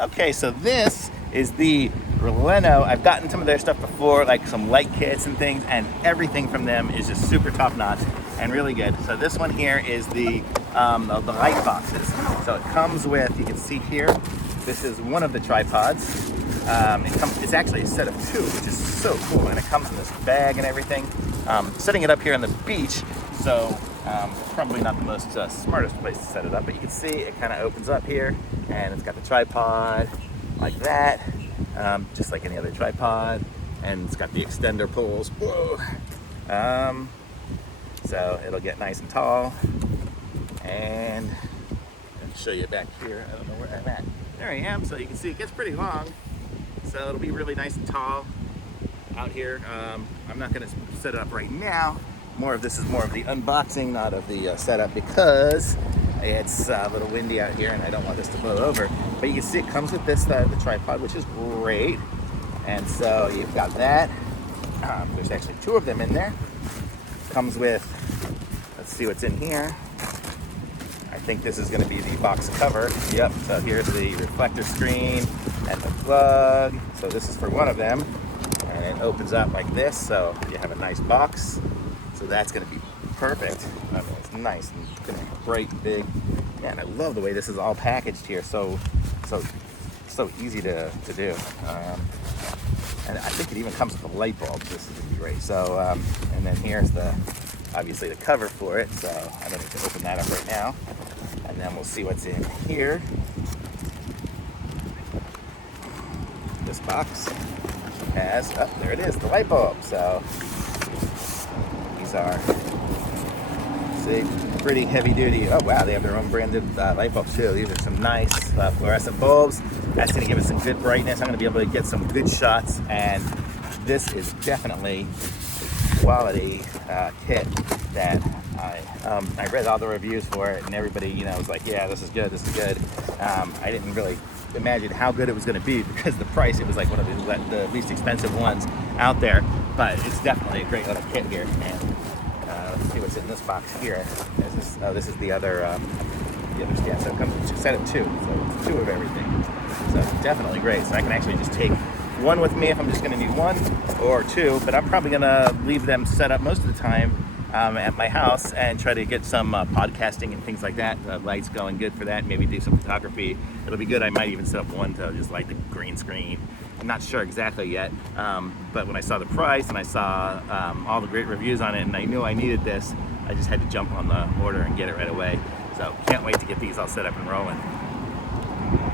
Okay, so this is the RALENO. I've gotten some of their stuff before, like some light kits and things, and everything from them is just super top notch and really good. So this one here is the light boxes. So it comes with, you can see here, this is one of the tripods. It's actually a set of two, which is so cool, and it comes in this bag and everything. Setting it up here on the beach, so probably not the most smartest place to set it up, but you can see it kind of opens up here, and it's got the tripod like that, just like any other tripod, and it's got the extender pulls. Whoa. So it'll get nice and tall, and I'll show you back here. I don't know where I'm at. There I am. So you can see it gets pretty long, so it'll be really nice and tall out here. I'm not going to set it up right now. This is more of the unboxing, not of the setup, because it's a little windy out here and I don't want this to blow over. But you can see it comes with this, the tripod, which is great. And so you've got that. There's actually two of them in there. Comes with, let's see what's in here. I think this is going to be the box cover. Yep, so here's the reflector screen and the plug. So this is for one of them. And it opens up like this, so you have a nice box. So that's going to be perfect. I mean, it's nice and it's going to be bright, big. Man, I love the way this is all packaged here. So easy to do. And I think it even comes with a light bulb. This is going to be great. So, and then here's obviously the cover for it. So I don't need to open that up right now. And then we'll see what's in here. This box has, there it is, the light bulb. So these are, see, pretty heavy duty. Oh wow, they have their own branded light bulbs too. These are some nice fluorescent bulbs. That's going to give us some good brightness. I'm going to be able to get some good shots, and this is definitely a quality kit that I read all the reviews for it, and everybody, was like, yeah, this is good, this is good. I didn't really imagine how good it was going to be, because the price, it was like one of the least expensive ones out there, but it's definitely a great little kit here. And let's see what's in this box here. This is the other stand. So it comes with a set of two, so it's two of everything. So definitely great. So I can actually just take one with me if I'm just going to need one, or two, but I'm probably going to leave them set up most of the time at my house and try to get some podcasting and things like that. Lights going good for that. Maybe do some photography. It'll be good. I might even set up one to just light the green screen. I'm not sure exactly yet, but when I saw the price and I saw all the great reviews on it, and I knew I needed this, I just had to jump on the order and get it right away. So can't wait to get these all set up and rolling.